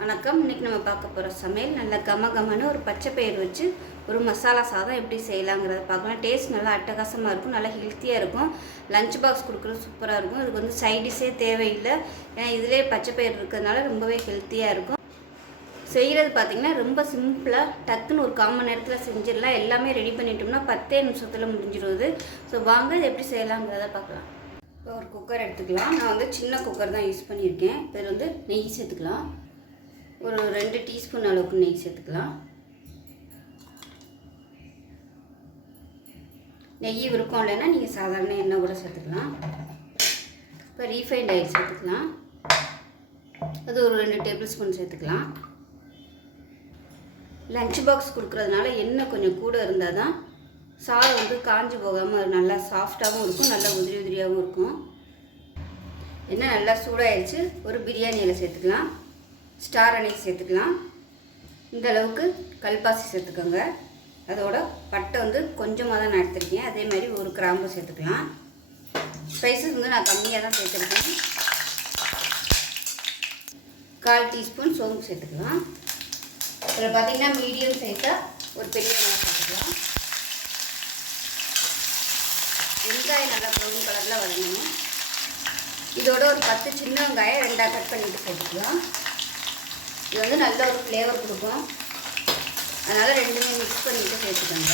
வணக்கம். இன்றைக்கி நம்ம பார்க்க போகிற சமையல் நல்ல கமகமான ஒரு பச்சை பயிர் வச்சு ஒரு மசாலா சாதம் எப்படி செய்யலாங்கிறத பார்க்கலாம். டேஸ்ட் நல்லா அட்டகாசமாக இருக்கும், நல்லா ஹெல்த்தியாக இருக்கும். லஞ்ச் பாக்ஸ் கொடுக்குறது சூப்பராக இருக்கும். இதுக்கு வந்து சைடிஷே தேவையில்லை, ஏன்னா இதிலே பச்சை பயிர் இருக்கிறதுனால ரொம்பவே ஹெல்த்தியாக இருக்கும். செய்கிறது பார்த்திங்கன்னா ரொம்ப சிம்பிளாக டக்குன்னு ஒரு 1/4 மணி நேரத்தில் செஞ்சிடலாம். எல்லாமே ரெடி பண்ணிட்டோம்னா 10 நிமிஷத்தில் முடிஞ்சிடுவது. ஸோ வாங்க இது எப்படி செய்யலாங்கிறத பார்க்கலாம். இப்போ ஒரு குக்கர் எடுத்துக்கலாம். நான் வந்து சின்ன குக்கர் தான் யூஸ் பண்ணியிருக்கேன். இதில் வந்து நெய் சேர்த்துக்கலாம். ஒரு 2 டீஸ்பூன் அளவுக்கு நெய் சேர்த்துக்கலாம். நெய் விருப்பம் இல்லைன்னா நீங்கள் சாதாரண எண்ணெய் கூட சேர்த்துக்கலாம். இப்போ ரீஃபைண்ட் ஆயில் சேர்த்துக்கலாம். அது ஒரு 2 டேபிள் ஸ்பூன் சேர்த்துக்கலாம். லஞ்ச் பாக்ஸ் கொடுக்குறதுனால எண்ணெய் கொஞ்சம் கூட இருந்தால் தான் சாதம் வந்து காஞ்சி போகாமல் நல்லா சாஃப்டாகவும் இருக்கும், நல்லா உதிரி உதிரியாகவும் இருக்கும். எண்ணெய் நல்லா சூடாகிடுச்சு. ஒரு பிரியாணி இலை சேர்த்துக்கலாம். ஸ்டார் அனீஸ் சேர்த்துக்கலாம். இந்த அளவுக்கு கல்பாசி சேர்த்துக்கோங்க. அதோட பட்டை வந்து கொஞ்சமாக தான் நான் எடுத்துருக்கேன். அதே மாதிரி ஒரு கிராம்பு சேர்த்துக்கலாம். ஸ்பைசஸ் வந்து நான் கம்மியாக தான் சேர்த்துருக்கேன். 1/4 டீஸ்பூன் சோம்பு சேர்த்துக்கலாம். இதில் பார்த்திங்கன்னா மீடியம் சைஸாக ஒரு பெரிய வெங்காயம் சேர்த்துக்கலாம். வெங்காயம் நல்லா ப்ரௌன் கலரில் வதங்கணும். இதோட ஒரு 10 சின்ன வெங்காயம் 2ஆக கட் பண்ணிட்டு சேர்த்துக்கலாம். இது வந்து நல்ல ஒரு ஃப்ளேவர் கொடுக்கும், அதனால் ரெண்டுமே மிக்ஸ் பண்ணிவிட்டு சேர்த்துக்கோங்க.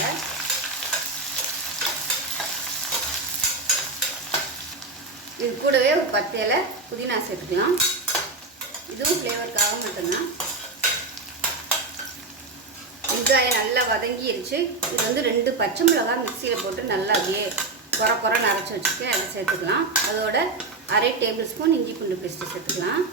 இது கூடவே ஒரு 10 இலை புதினா சேர்த்துக்கலாம். இதுவும் ஃப்ளேவருக்காக மட்டும்தான். வெங்காயம் நல்லா வதங்கிடுச்சு. இது வந்து 2 பச்சை மிளகாய் மிக்சியில் போட்டு நல்லா அப்படியே குறை அரைச்சி வச்சுட்டு அதை சேர்த்துக்கலாம். அதோட 1/2 டேபிள் ஸ்பூன் இஞ்சி பூண்டு பேஸ்ட்டு சேர்த்துக்கலாம்.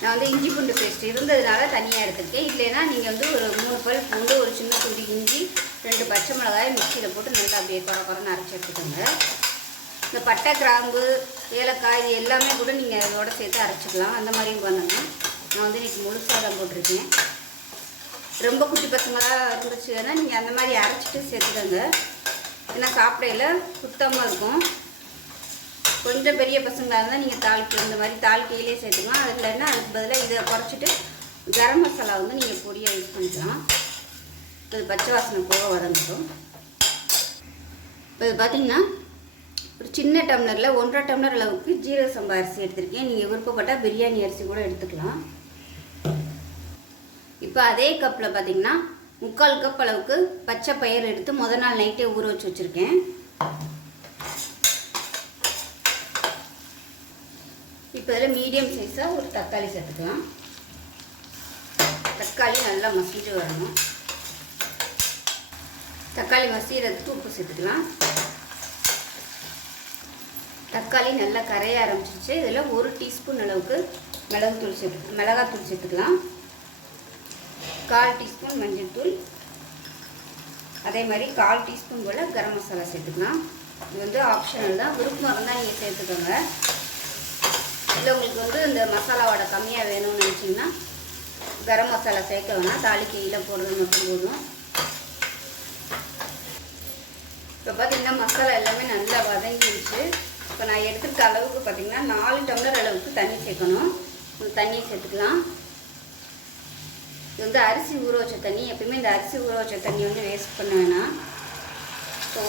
நான் வந்து இஞ்சி பூண்டு பேஸ்ட் இருந்ததுனால தனியாக எடுத்துருக்கேன். இல்லைன்னா நீங்கள் வந்து ஒரு 3 பல் பூண்டு, ஒரு சின்ன துண்டு இஞ்சி, 2 பச்சை மிளகாய் மிக்சியில் போட்டு நல்லா அப்படியே குறைன்னு அரைச்சி எடுத்துக்கோங்க. இந்த பட்டை, கிராம்பு, ஏலக்காய் இது எல்லாமே கூட நீங்கள் அதோட சேர்த்து அரைச்சிக்கலாம். அந்த மாதிரியும் பண்ணணும். நான் வந்து இன்றைக்கி முழுசாக தான் போட்டிருக்கேன். ரொம்ப குட்டி பசங்களாக இருந்துச்சுன்னா நீங்கள் அந்த மாதிரி அரைச்சிட்டு சேர்த்துக்கோங்க. ஏன்னா சாப்பிடையில சுத்தமாக இருக்கும். கொஞ்சம் பெரிய பசங்களாக இருந்தால் நீங்கள் தாளிக்கு இந்த மாதிரி தாளிக்கையிலே சேர்த்துக்கலாம். அது இல்லைன்னா அதுக்கு பதிலாக இதை குறைச்சிட்டு கரம் மசாலா வந்து நீங்கள் பொடியாக யூஸ் பண்ணிக்கலாம். இது பச்சை வாசனை போக வதங்கட்டும். இப்போ இது பார்த்திங்கன்னா ஒரு சின்ன டம்ளரில் 1.5 டம்ளர் அளவுக்கு ஜீரக சம்பா அரிசி எடுத்திருக்கேன். நீங்கள் விருப்பப்பட்டால் பிரியாணி அரிசி கூட எடுத்துக்கலாம். இப்போ அதே கப்பில் பார்த்திங்கன்னா 3/4 கப் அளவுக்கு பச்சை பயிர் எடுத்து முதல் நாள் நைட்டே ஊற வச்சு வச்சுருக்கேன். இப்போ இதில் மீடியம் சைஸாக ஒரு தக்காளி சேர்த்துக்கலாம். தக்காளி நல்லா மசிஞ்சு வரணும். தக்காளி மசிகிறதுக்கு உப்பு சேர்த்துக்கலாம். தக்காளி நல்லா கரைய ஆரம்பிச்சிச்சு. இதில் 1 டீஸ்பூன் அளவுக்கு மிளகாத்தூள் சேர்த்துக்கலாம். 1/4 டீஸ்பூன் மஞ்சள் தூள், அதே மாதிரி 1/4 டீஸ்பூன் போல் கரம் மசாலா சேர்த்துக்கலாம். இது வந்து ஆப்ஷனல் தான், விருப்பம் இருந்தால் நீங்கள் சேர்த்துக்கோங்க. இல்லை உங்களுக்கு வந்து இந்த மசாலாவோட கம்மியாக வேணும்னு நினச்சிங்கன்னா கரம் மசாலா சேர்க்க வேணாம், தாளிக்கையில் போடுறது மட்டும் போதும். இப்போ பார்த்திங்கன்னா மசாலா எல்லாமே நல்லா வதங்கிடுச்சு. இப்போ நான் எடுத்துக்கிட்ட அளவுக்கு பார்த்திங்கன்னா 4 டம்ளர் அளவுக்கு தண்ணி சேர்க்கணும். தண்ணியை சேர்த்துக்கலாம். இது வந்து அரிசி ஊற வச்ச தண்ணி. எப்பயுமே இந்த அரிசி ஊற வச்ச தண்ணி வந்து வேஸ்ட் பண்ண வேணாம். ஸோ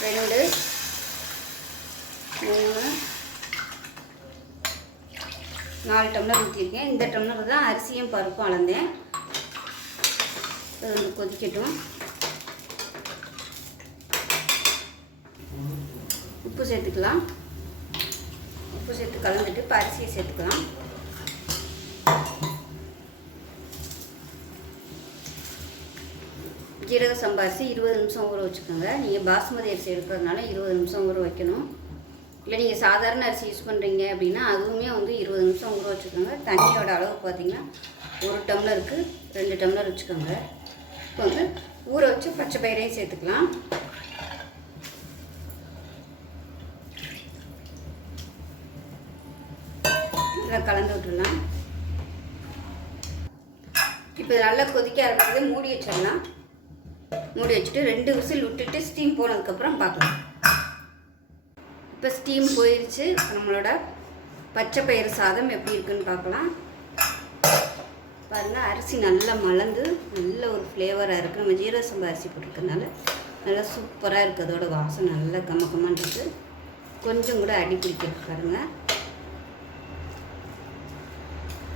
2, 3, 4 டம்ளர் ஊற்றிருக்கேன். இந்த டம்ளர் தான் அரிசியும் பருப்பும் அளந்தேன். அது வந்து கொதிக்கட்டும். உப்பு சேர்த்துக்கலாம். உப்பு சேர்த்து கலந்துட்டு இப்போ அரிசியை சேர்த்துக்கலாம். ஜீரக சம்பா அரிசி 20 நிமிஷம் ஊற வச்சுக்கோங்க. நீங்கள் பாஸ்மதி அரிசி எடுக்கிறதுனால 20 நிமிஷம் ஊற வைக்கணும். இல்லை நீங்கள் சாதாரண அரிசி யூஸ் பண்ணுறீங்க அப்படின்னா அதுவுமே வந்து 20 நிமிஷம் ஊற வச்சுக்கோங்க. தண்ணியோட அளவு பார்த்திங்கன்னா 1 டம்ளருக்கு 2 டம்ளர் வச்சுக்கோங்க. இப்போ வந்து ஊற வச்சு பச்சை பயிரையும் சேர்த்துக்கலாம். இதில் கலந்து விட்டுடலாம். இப்போ நல்லா கொதிக்க ஆரம்பிச்சது. மூடி வச்சிடலாம். மூடி வச்சுட்டு 2 விசில் விட்டுட்டு ஸ்டீம் போனதுக்கப்புறம் பார்க்கலாம். இப்போ ஸ்டீம் போயிடுச்சு. நம்மளோட பச்சை பயிறு சாதம் எப்படி இருக்குன்னு பார்க்கலாம். பாருங்கள், அரிசி நல்லா மலர்ந்து நல்ல ஒரு ஃப்ளேவராக இருக்குது. நம்ம ஜீரக சம்பா அரிசி போட்டிருக்கனால நல்லா சூப்பராக இருக்குது. அதோட வாசம் நல்லா கம்மக்கமான்னு இருக்குது. கொஞ்சம் கூட அடி பிடிக்கிறது பாருங்கள்,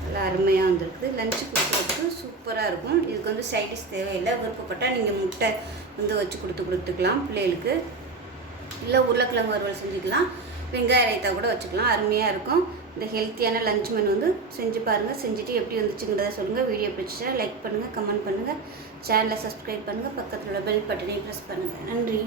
நல்லா அருமையாக வந்துருக்குது. லஞ்சு கொடுக்குறதுக்கு சூப்பராக இருக்கும். இதுக்கு வந்து சைடிஷ் தேவையில்லை. விருப்பப்பட்டால் நீங்கள் முட்டை வந்து வச்சு கொடுத்துக்கலாம் பிள்ளைகளுக்கு. இல்லை உருளைக்கிழங்கு வறுவல் செஞ்சுக்கலாம், வெங்காய ரைத்தா கூட வச்சுக்கலாம். அருமையாக இருக்கும். இந்த ஹெல்த்தியான லஞ்ச் மெனு வந்து செஞ்சு பாருங்கள். செஞ்சுட்டு எப்படி வந்துச்சுங்கிறத சொல்லுங்கள். வீடியோ பிடிச்சா லைக் பண்ணுங்கள், கமெண்ட் பண்ணுங்கள், சேனலை சப்ஸ்கிரைப் பண்ணுங்கள், பக்கத்தில் உள்ள பெல் பட்டனையும் ப்ரெஸ் பண்ணுங்கள். நன்றி.